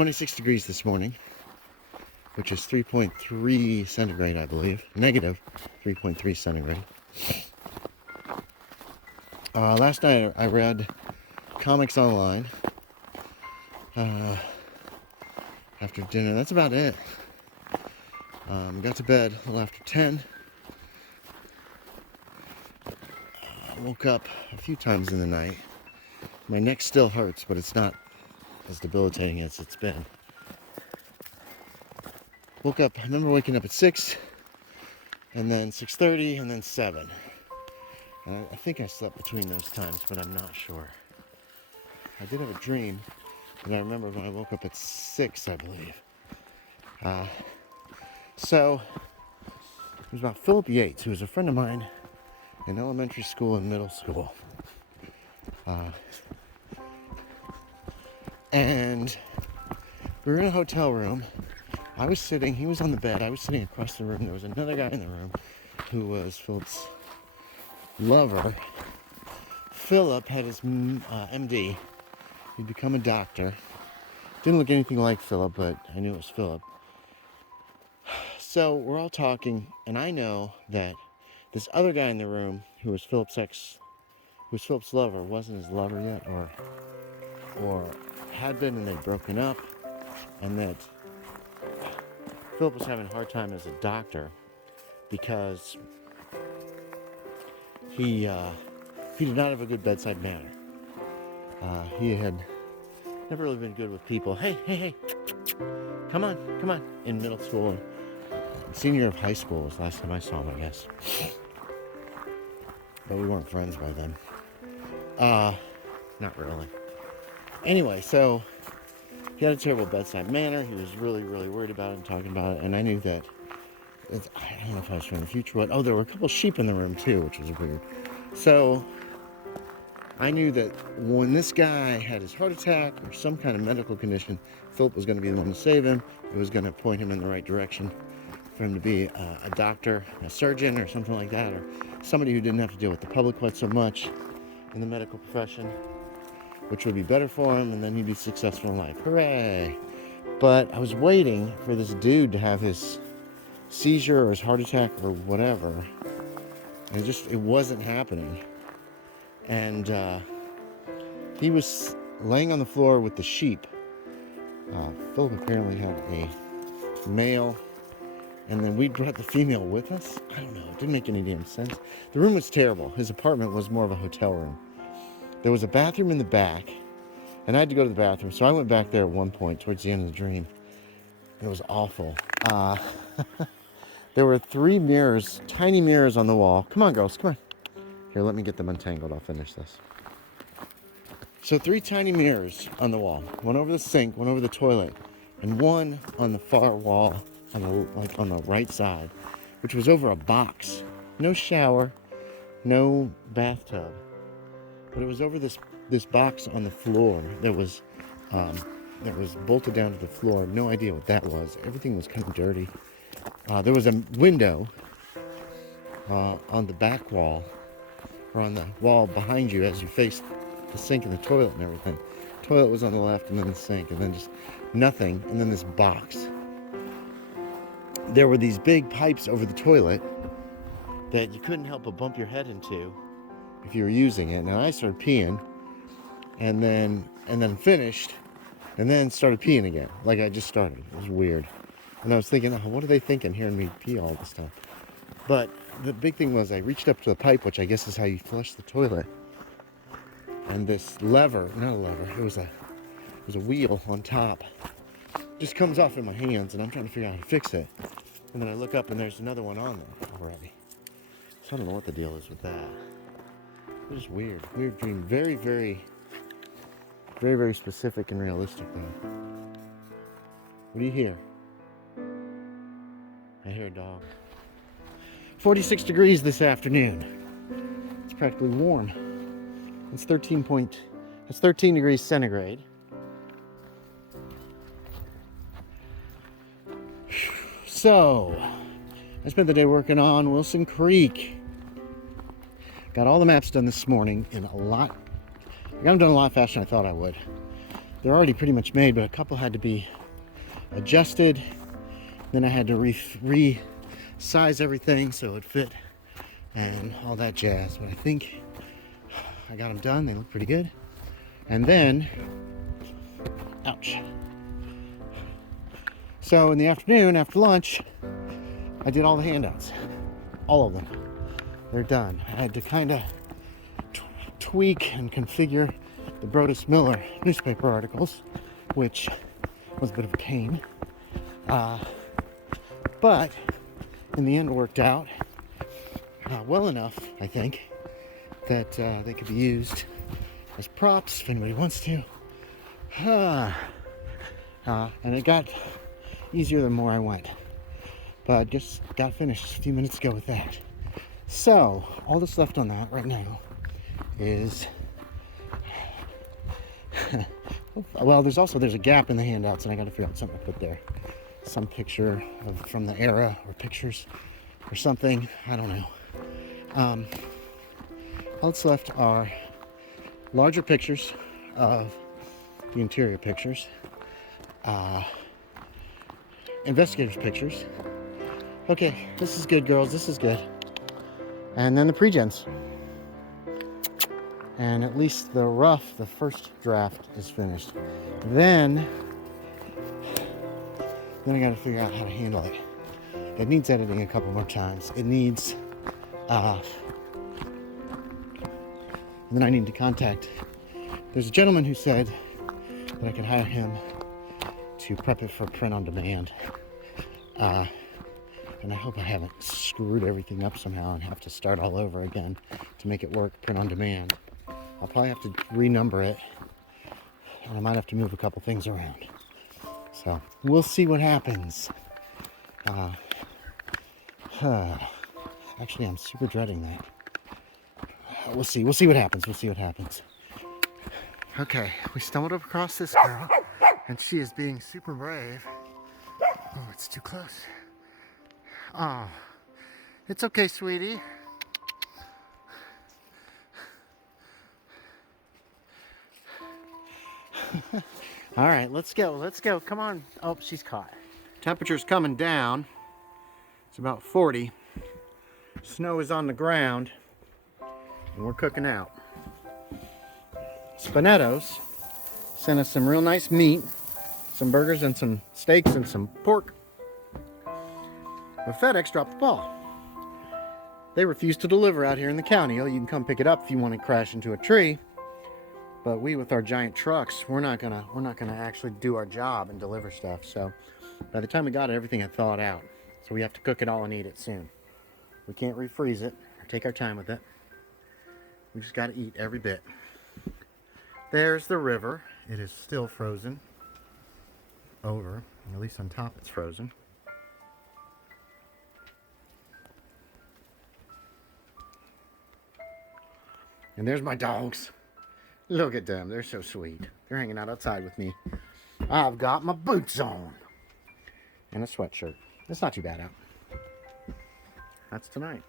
26 degrees this morning, which is 3.3 centigrade, I believe. Negative 3.3 centigrade. Last night I read comics online after dinner. That's about it. Got to bed a little after 10. Woke up a few times in the night. My neck still hurts, but it's not as debilitating as it's been. Woke up, I remember waking up at 6, and then 6:30, and then 7. And I think I slept between those times, but I'm not sure. I did have a dream that I remember when I woke up at 6, I believe. So, it was about Philip Yates, who was a friend of mine in elementary school and middle school. And we were in a hotel room. I was sitting, he was on the bed, I was sitting across the room. There was another guy in the room who was Philip's lover. Philip had his MD. He'd become a doctor. Didn't look anything like Philip, but I knew it was Philip. So we're all talking, and I know that this other guy in the room who was Philip's lover, wasn't his lover yet, or had been, and they'd broken up, and that Philip was having a hard time as a doctor because he did not have a good bedside manner. He had never really been good with people. Hey, come on, in middle school. Senior year of high school was the last time I saw him, I guess. But we weren't friends by then. Not really. Anyway, so he had a terrible bedside manner. He was really, really worried about it and talking about it. And I knew that, I don't know if I was from the future, but there were a couple sheep in the room too, which was weird. So I knew that when this guy had his heart attack or some kind of medical condition, Philip was going to be the one to save him. It was going to point him in the right direction for him to be a doctor, a surgeon, or something like that, or somebody who didn't have to deal with the public quite so much in the medical profession, which would be better for him, and then he'd be successful in life. Hooray! But I was waiting for this dude to have his seizure or his heart attack or whatever, and it wasn't happening. And he was laying on the floor with the sheep. Philip apparently had a male, and then we brought the female with us. I don't know, it didn't make any damn sense. The room was terrible. His apartment was more of a hotel room. There was a bathroom in the back, and I had to go to the bathroom, so I went back there at one point towards the end of the dream. It was awful. There were 3 mirrors, tiny mirrors on the wall. Come on, girls, come on. Here, let me get them untangled. I'll finish this. So 3 tiny mirrors on the wall. One over the sink, one over the toilet, and one on the far wall, on the right side, which was over a box. No shower, no bathtub. But it was over this box on the floor that was bolted down to the floor. No idea what that was. Everything was kind of dirty. There was a window on the back wall, or on the wall behind you as you faced the sink and the toilet and everything. The toilet was on the left, and then the sink, and then just nothing, and then this box. There were these big pipes over the toilet that you couldn't help but bump your head into if you were using it. And I started peeing, and then finished, and then started peeing again, like I just started. It was weird. And I was thinking, what are they thinking hearing me pee all this time? But the big thing was I reached up to the pipe, which I guess is how you flush the toilet. And this lever, not a lever, it was a wheel on top, just comes off in my hands, and I'm trying to figure out how to fix it. And then I look up, and there's another one on there already. So I don't know what the deal is with that. It was weird dream. Very, very, very, very specific and realistic though. What do you hear? I hear a dog. 46 degrees this afternoon. It's practically warm. It's 13 degrees centigrade. So, I spent the day working on Wilson Creek. Got all the maps done this morning I got them done a lot faster than I thought I would. they're already pretty much made, but a couple had to be adjusted. Then I had to resize everything so it fit and all that jazz. But I think I got them done. They look pretty good. And then, ouch. So in the afternoon, after lunch, I did all the handouts. All of them. They're done. I had to kind of tweak and configure the Brodus Miller newspaper articles, which was a bit of a pain. But in the end, it worked out well enough, I think, that they could be used as props if anybody wants to. And it got easier the more I went. But just got finished a few minutes ago with that. So, all that's left on that right now is... well, there's a gap in the handouts, and I got to figure out something to put there. Some picture from the era, or pictures, or something. I don't know. All that's left are larger pictures of the interior pictures, investigators' pictures. Okay, this is good, girls. This is good. And then the pre-gens. And at least the first draft is finished. Then I gotta figure out how to handle it. It needs editing a couple more times. It needs, and then I need to contact, there's a gentleman who said that I could hire him to prep it for print on demand. And I hope I haven't screwed everything up somehow and have to start all over again to make it work print on demand. I'll probably have to renumber it, and I might have to move a couple things around. So we'll see what happens. Actually, I'm super dreading that. We'll see what happens. Okay, we stumbled across this girl, and she is being super brave. Oh, it's too close. Oh, it's okay, sweetie. All right, let's go. Come on. Oh, she's caught. Temperature's coming down. It's about 40. Snow is on the ground, and we're cooking out. Spinettos sent us some real nice meat, some burgers and some steaks and some pork. But FedEx dropped the ball. They refused to deliver out here in the county. Oh, you can come pick it up if you want to crash into a tree. But we, with our giant trucks, we're not gonna actually do our job and deliver stuff. So by the time we got it, everything had thawed out. So we have to cook it all and eat it soon. We can't refreeze it or take our time with it. We just got to eat every bit. There's the river. It is still frozen over. At least on top it's frozen. And there's my dogs. Look at them. They're so sweet. They're hanging out outside with me. I've got my boots on. And a sweatshirt. It's not too bad out. That's tonight.